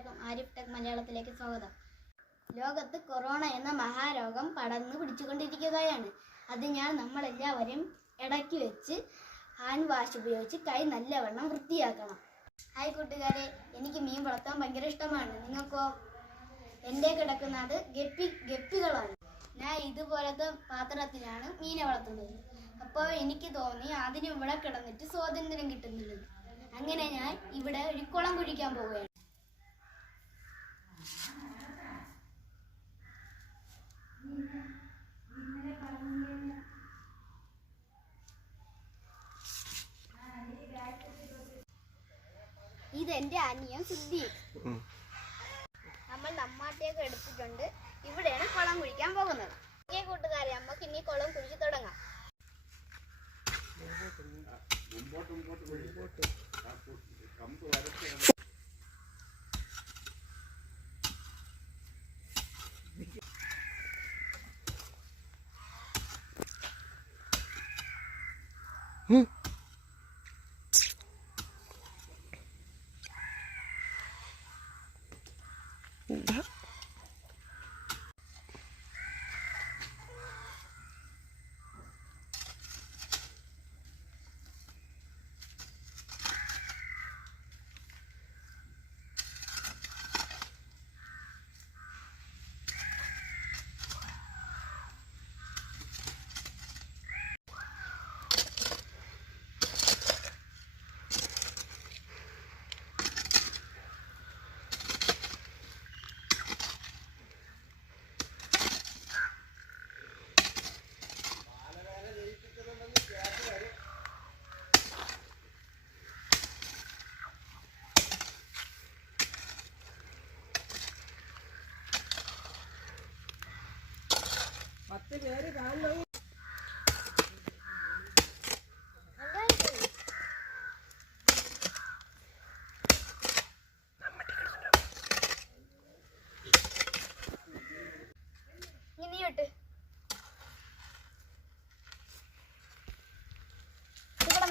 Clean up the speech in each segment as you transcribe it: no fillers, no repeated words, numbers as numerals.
എല്ലാവർക്കും ആരിഫ് ടെക് മലയാളത്തിലേക്ക് സ്വാഗതം. ലോകത്ത് കൊറോണ എന്ന മഹാരോഗം പടർന്നു പിടിച്ചുകൊണ്ടിരിക്കുകയാണ്. അതിനാൽ നമ്മളെല്ലാവരും ഇടയ്ക്ക് വെച്ച് ഹാൻഡ് വാഷ് ഉപയോഗിച്ച് കൈ നല്ലവണ്ണം വൃത്തിയാക്കണം. ഹായ് കൂട്ടുകാരെ, എനിക്ക് മീൻ വളർത്താൻ ഭയങ്കര ഇഷ്ടമാണ്. നിങ്ങൾക്കോ? എൻ്റെ കിടക്കുന്നത് ഗപ്പികളാണ്. ഞാൻ ഇതുപോലത്തെ പാത്രത്തിലാണ് മീനെ വളർത്തുന്നത്. അപ്പോൾ എനിക്ക് തോന്നി അതിന് ഇവിടെ കിടന്നിട്ട് സ്വാതന്ത്ര്യം കിട്ടുന്നില്ലെന്ന്. അങ്ങനെ ഞാൻ ഇവിടെ ഒരു കുളം കുഴിക്കാൻ പോവുകയാണ്. ഇതെന്റെ അനിയൻ സിദ്ധി. നമ്മൾ നമ്മാട്ടിയൊക്കെ എടുത്തിട്ടുണ്ട്. ഇവിടെയാണ് കുളം കുഴിക്കാൻ പോകുന്നത്. ഈ കൂട്ടുകാരെ, നമുക്ക് ഇനി കുളം കുഴിച്ച് തുടങ്ങാം.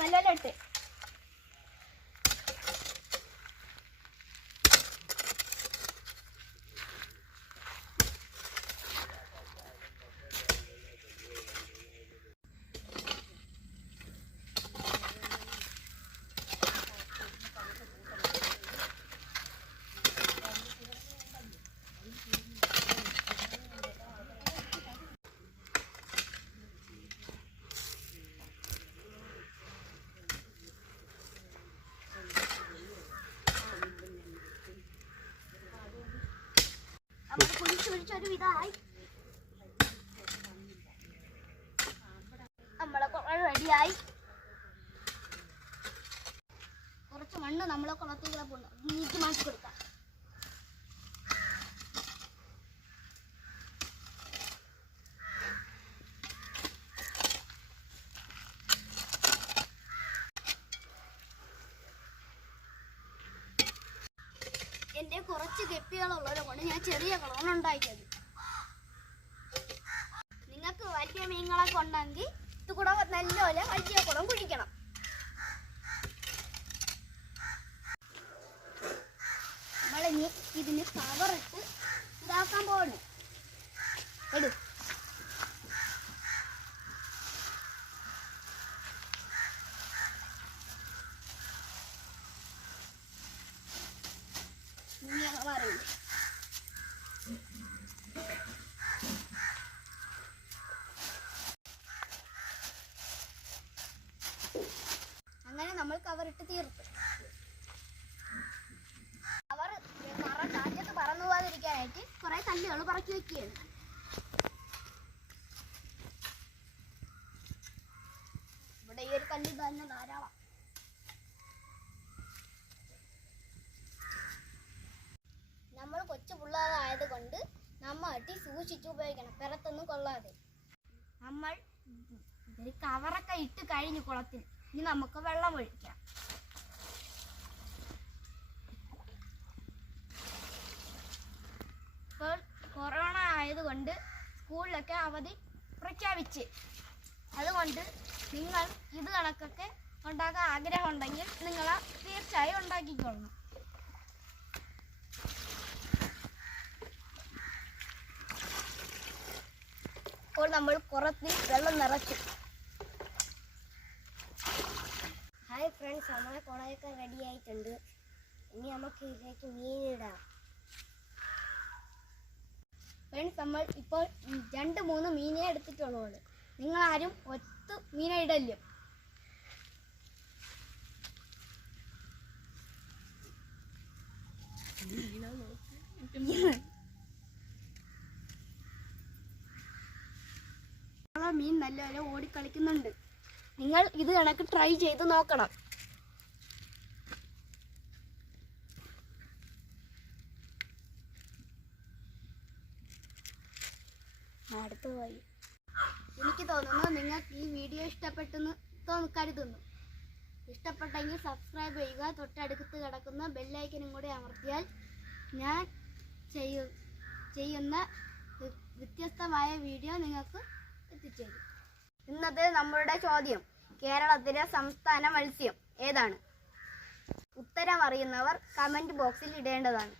നല്ല ഇട്ട് ഒരു വിധമായി നമ്മളെ റെഡിയായി. കുറച്ച് മണ്ണ് നമ്മളെ കുളത്തിൽ നീക്കി മാറ്റി കൊടുക്കാം. എൻ്റെ കുറച്ച് ഗപ്പികളുള്ളത് കൊണ്ട് ഞാൻ ചെറിയ കുളമാണ് ഉണ്ടാക്കിയത്. നിങ്ങൾക്ക് വലിയ മീനുകളൊക്കെ ഉണ്ടെങ്കിൽ ഇത് കൂടെ നല്ലപോലെ വലിയ കുളം കുഴിക്കണം. നമ്മളിനി ഇതിന് കവറിട്ട് ഇതാക്കാൻ പോകണം. എടു അങ്ങനെ നമ്മൾ കവറിട്ട് തീർത്തു. കവർ കാറ്റത്ത് പറന്നു പോകാതിരിക്കാനായിട്ട് കുറെ കല്ലുകൾ പറക്കി വെക്കുകയാണ്. ഇവിടെ ഈ ഒരു കല്ല് തന്നെ ധാരാളം. നമ്മൾ കൊച്ചു പിള്ളേരായത് കൊണ്ട് നമ്മട്ടി സൂക്ഷിച്ച് ഉപയോഗിക്കണം, പിറത്തൊന്നും കൊള്ളാതെ. നമ്മൾ കവറൊക്കെ ഇട്ട് കഴിഞ്ഞു കുളത്തിൽ. ഇനി നമുക്ക് വെള്ളം ഒഴിക്കാം. ഇപ്പോൾ കൊറോണ ആയതുകൊണ്ട് സ്കൂളിലൊക്കെ അവധി പ്രഖ്യാപിച്ച്. അതുകൊണ്ട് നിങ്ങൾ ഇത് കണക്കൊക്കെ ഉണ്ടാക്കാൻ ആഗ്രഹമുണ്ടെങ്കിൽ നിങ്ങൾ തീർച്ചയായും ഉണ്ടാക്കിക്കൊള്ളണം. നമ്മൾ കുളത്തിൽ വെള്ളം നിറച്ചു. ഹായ് ഫ്രണ്ട്സ്, നമ്മളെ കുളമൊക്കെ റെഡി ആയിട്ടുണ്ട്. ഇനി നമുക്ക് ഇതിലേക്ക് മീനിടാം. ഫ്രണ്ട്സ്, നമ്മൾ ഇപ്പോൾ 2-3 മീനെ എടുത്തിട്ടുള്ളൂ. നിങ്ങളാരും ഒത്തു മീനെ ഇടല്ലോ. മീൻ നല്ലപോലെ ഓടിക്കളിക്കുന്നുണ്ട്. നിങ്ങൾ ഇത് കണക്ക് ട്രൈ ചെയ്ത് നോക്കണം. അടുത്തുപോയി. എനിക്ക് തോന്നുന്നു നിങ്ങൾക്ക് ഈ വീഡിയോ ഇഷ്ടപ്പെട്ടെന്ന് കരുതുന്നു. ഇഷ്ടപ്പെട്ടെങ്കിൽ സബ്സ്ക്രൈബ് ചെയ്യുക. തൊട്ടടുത്ത് കിടക്കുന്ന ബെല്ലൈക്കനും കൂടി അമർത്തിയാൽ ഞാൻ ചെയ്യുന്ന വ്യത്യസ്തമായ വീഡിയോ നിങ്ങൾക്ക് എത്തിച്ചേരും. ഇന്നത്തെ നമ്മളുടെ ചോദ്യം: കേരളത്തിലെ സംസ്ഥാന മത്സ്യം ഏതാണ്? ഉത്തരം അറിയുന്നവർ കമൻറ്റ് ബോക്സിൽ ഇടേണ്ടതാണ്.